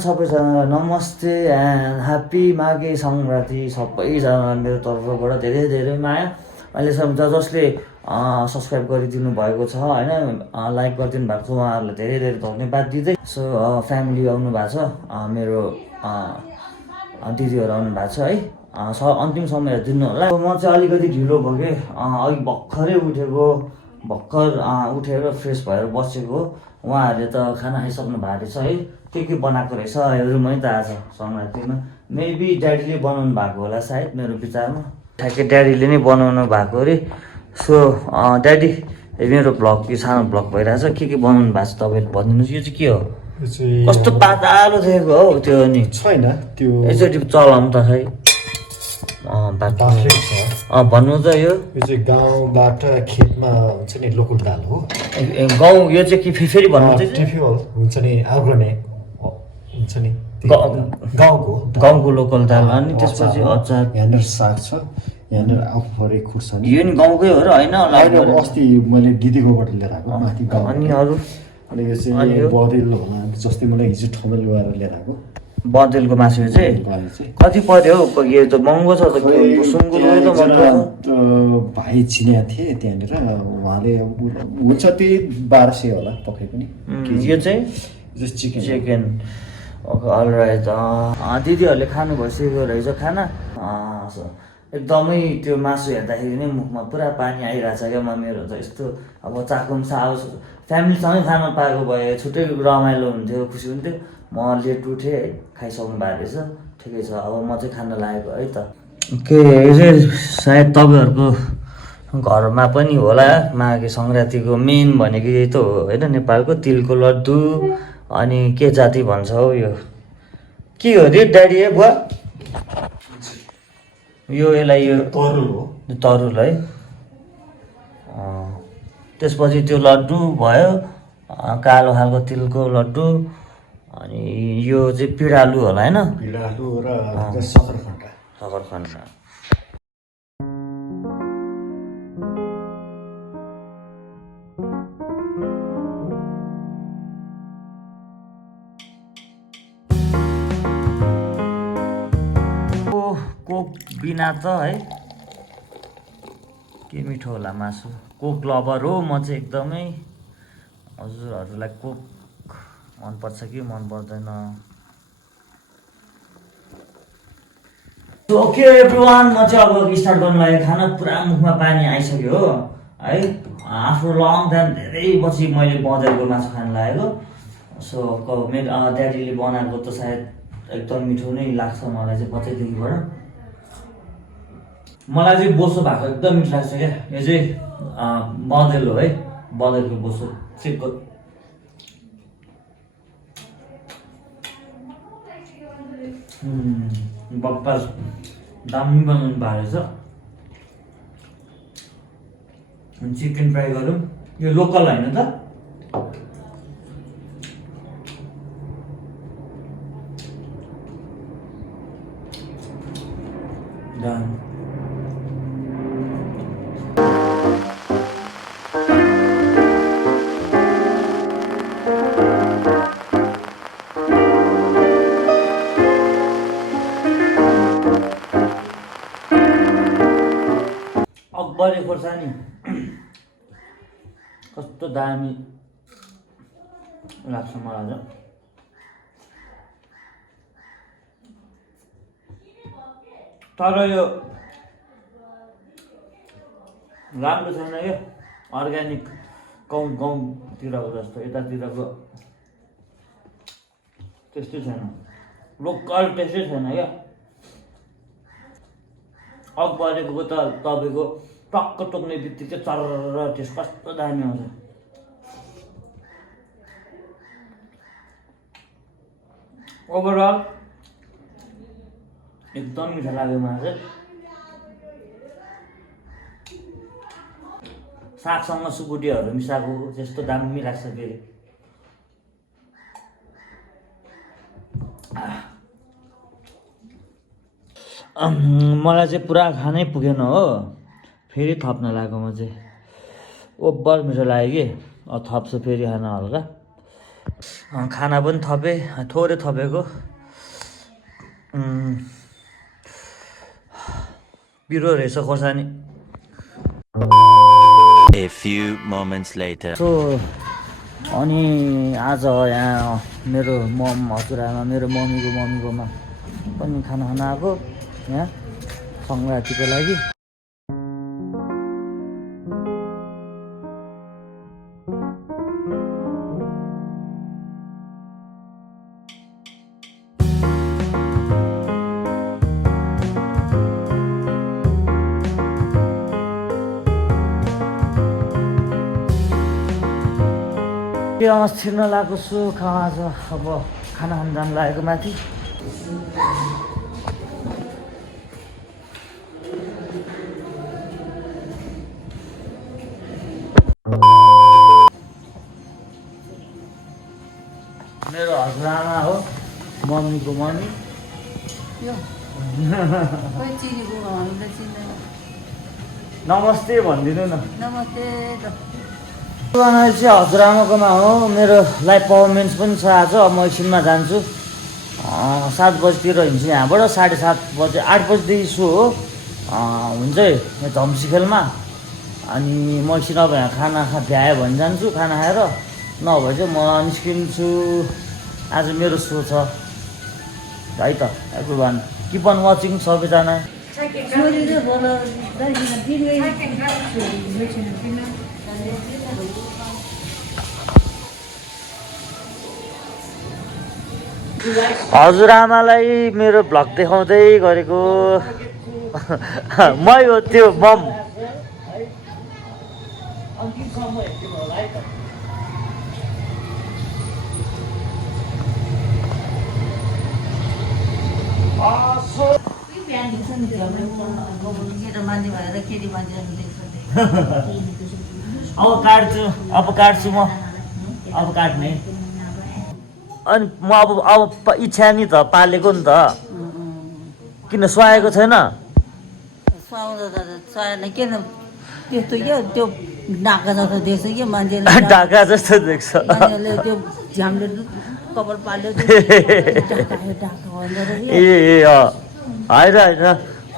सबैजनालाई नमस्ते and happy Maghe Sankranti सबैजनालाई मेरो तर्फबाट धेरै धेरै माया। अहिलेसम्म जसले सब्सक्राइब गरिदिनु भएको छ होइन, लाइक गरिदिनु भएको छ, उहाँहरूलाई धेरै धेरै धन्यवाद दिँदै। सो फ्यामिली आउनु भएको छ, मेरो दिदीहरू आउनु भएको छ है, अन्तिम समय दिनु होला। म चाहिँ अलिकति ढिलो भयो कि अघि भर्खरै उठेको, भर्खर उठेर फ्रेस भएर बसेको। उहाँहरूले त खाना खाइसक्नु भएको रहेछ है, के बनाएको रहेछ हेरौँ है त आज सङ्क्रान्तिमा। मेबी ड्याडीले बनाउनु भएको होला सायद, मेरो विचारमा ठ्याक्कै ड्याडीले नै बनाउनु भएको अरे। सो ड्याडी मेरो भ्लग यो सानो भ्लग भइरहेछ, के बनाउनु भएको छ तपाईँले भनिदिनुहोस्। यो चाहिँ के हो, कस्तो पातालो देखेको हौ त्यो? अनि छैन त्यो एकचोटि चलाउँ त खै भन्नु त। यो चाहिँ गाउँबाट खेतमा हुन्छ नि लोकल दाल हो। गाउँ यो चाहिँ के फेरि भन्नु चाहिँ टिफ्युल हुन्छ नि, अर्ग्यानिक हुन्छ नि, गाउँको लोकल दाल। अनि त्यसपछि अचार, यहाँनिर साग छ, यहाँनिर आफूभरि खुर्सानी। यो नि गाउँकै हो र होइन? अस्ति मैले दिदीकोबाट लिएर आएको माथि गाउँ। अनि अरू अनि यो चाहिँ बदेल होला, जस्तै मलाई हिजो ठमेल गएर लिएर आएको बदेलको मासु चाहिँ कति पर्यो हौ? यो त महँगो छ त, सुँगुरको त महँगो। भाइ चिनेको थिएँ त्यहाँनिर, उहाँले हुन्छ त्यही 1200 होला पक्कै पनि। यो चाहिँ चिकन अलराइट। दिदीहरूले खानु भइसकेको रहेछ खाना। एकदमै त्यो मासु हेर्दाखेरि नै मुखमा पुरा पानी आइरहेछ क्या। मेरो त यस्तो अब चाखौँ साहस, फ्यामिलीसँगै खान पाएको भए छुट्टै रमाइलो हुन्थ्यो, खुसी हुन्थ्यो। म लेट उठेँ है, खाइसक्नु भएको रहेछ, ठिकै छ। अब म चाहिँ खान लागेको है त। के यो चाहिँ सायद तपाईँहरूको घरमा पनि होला, माघे सङ्क्रान्तिको मेन भनेको यही त हो होइन, नेपालको तिलको लड्डु। अनि के जाति भन्छ हौ यो, के हो रे ड्याडी? है बुवा यो यसलाई यो तरुल हो, तरुल है। त्यसपछि त्यो लड्डु भयो, कालो खालको तिलको लड्डु। अनि यो चाहिँ पिँडालु होला होइन? पिँडालु र सकरखण्ड। कोक बिना त है के मिठो होला मासु। कोक लभर हो म चाहिँ एकदमै। हजुरहरूलाई कोक मनपर्छ कि मन पर्दैन? ओके एभ्रिवान, म चाहिँ अब स्टार्ट गर्नु लागि। खाना पुरा मुखमा पानी आइसक्यो हो है। आफ्टर लङ टाइम धेरै पछि मैले बजारको मासु खान लागेको। सो मेरो ड्याडीले बनाएको त सायद एकदम मिठो नै लाग्छ मलाई चाहिँ बच्चैदेखिबाट। मलाई चाहिँ बोसो भएको एकदम मिठो लाग्छ क्या। यो चाहिँ बदेल हो है, बदेलको बोसो चिप्को। बप्पा दामी बनाउनु भएको रहेछ। चिकन फ्राई गरौँ, यो लोकल होइन त? अकबरे खोर्सानी कस्तो दामी लाग्छ मलाई चाहिँ। तर यो राम्रो छैन क्या, अर्ग्यानिक गाउँतिरको जस्तो यतातिरको त्यस्तै छैन, लोकल टेस्टै छैन क्या। अकबरेको त तपाईँको टक्क टोक्ने बित्तिकै चर्र टेस्ट कस्तो दामी आउँछ। ओभरअल एकदम मिठो लाग्यो मलाई चाहिँ। सागसँग सुकुटीहरू मिसाएको त्यस्तो दामी लाग्छ फेरि। मलाई चाहिँ पुरा खानै पुगेन हो, फेरि थप्न लाग्यो म चाहिँ। ओभर मिठो लाग्यो कि थप्छु फेरि खान हल्का। खाना पनि थपेँ, थोरै थपेको। पिरो रहेछ खोर्सानी। A few moments later. So अनि आज यहाँ मेरो हजुरआमा मेरो मम्मीकोमा पनि खाना खान आएको यहाँ सङ्क्रान्तिको लागि। छिर्न लागेको छु आज अब खाना खान जानु लागेको माथि। मेरो हजुरआमा हो, मम्मीको मम्मी। नमस्ते भनिदिनु न। नमस्ते। चाहिँ हजुरआमाकोमा हो। मेरो लाइभ पर्फर्मेन्स पनि छ आज। म एकछिनमा जान्छु, 7 बजीतिर हिँड्छु यहाँबाट। 7:30 बजे 8 बजीदेखि सो हो हुन्छ यहाँ झम्सीखेलमा। अनि म एकछिन अब यहाँ खाना भ्यायो भने जान्छु, खाना खाएर नभए चाहिँ म निस्किन्छु। आज मेरो सो छ है त। एभ्रिवान किप अन वाचिङ सबैजना। हजुरआमालाई मेरो भ्लग देखाउँदै गरेको मै हो त्यो मम। अब काट्छु म। अब काट्ने अनि म अब इच्छा नि त पालेको नि त। किन सुहाएको छैन? किन त्यस्तो क्या त्यो ढाका जस्तो देख्छ कि मान्छेले। ढाका जस्तो देख्छ। मान्छेले त्यो झ्यामले कपाल पाल्यो ए होइन होइन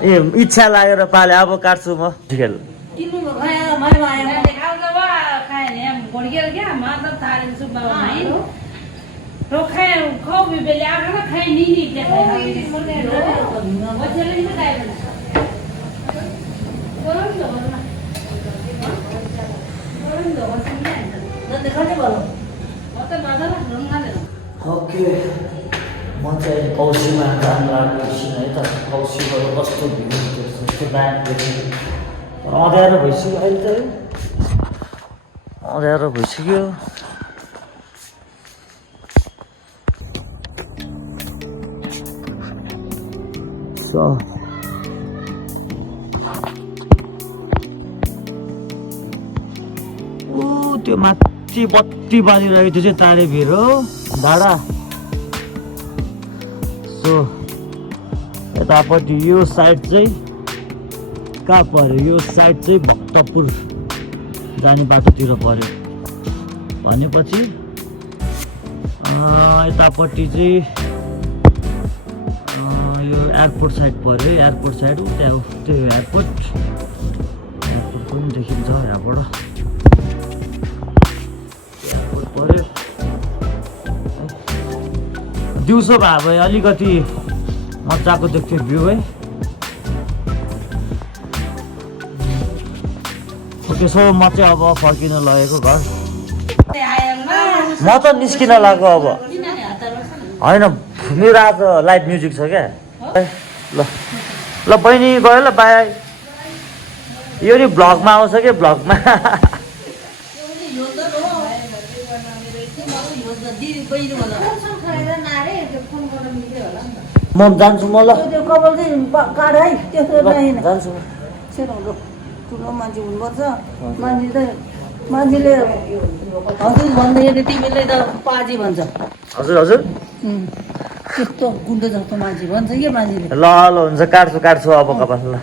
ए इच्छा लागेर पाले। अब काट्छु म। ठिकै ओके म चाहिँ कौशीमा जानु लाग्यो एकछिन है त। कौशीबाट कस्तो भिड कस्तो दाम देख्यो। अँध्यारो भइसक्यो अहिले त। अँध्यारो भइसक्यो। त्यो माथि बत्ती बालिरहेको त्यो चाहिँ टाढे भिर हो भाडा। सो यतापट्टि यो साइड चाहिँ कहाँ पऱ्यो? यो साइड चाहिँ भक्तपुर जाने बाटोतिर पऱ्यो। भनेपछि यतापट्टि चाहिँ यो एयरपोर्ट साइड पऱ्यो। एयरपोर्ट साइड त्यहाँ त्यो एयरपोर्ट पनि देखिन्छ यहाँबाट। एयरपोर्ट पऱ्यो। दिउँसो भए भए अलिकति मजाको देख्थ्यो भ्यू है। ओके सो म चाहिँ अब फर्किन लगेको घर। म त निस्किन लाग्यो अब। होइन मेरो आज लाइभ म्युजिक छ क्या। ल ल बहिनी गयो ल बाई। यो नि भ्लगमा आउँछ क्या भ्लगमा। म जान्छु म। ल जान्छु म। ठुलो मान्छे हुनुपर्छ। मान्छेले हजुर भन्दाखेरि तिमीले त पाजी भन्छ। हजुर हजुर त्यस्तो गुन्डो जस्तो मान्छे भन्छ कि मान्छेले। ल ल हुन्छ काट्छु अब कपाल ल।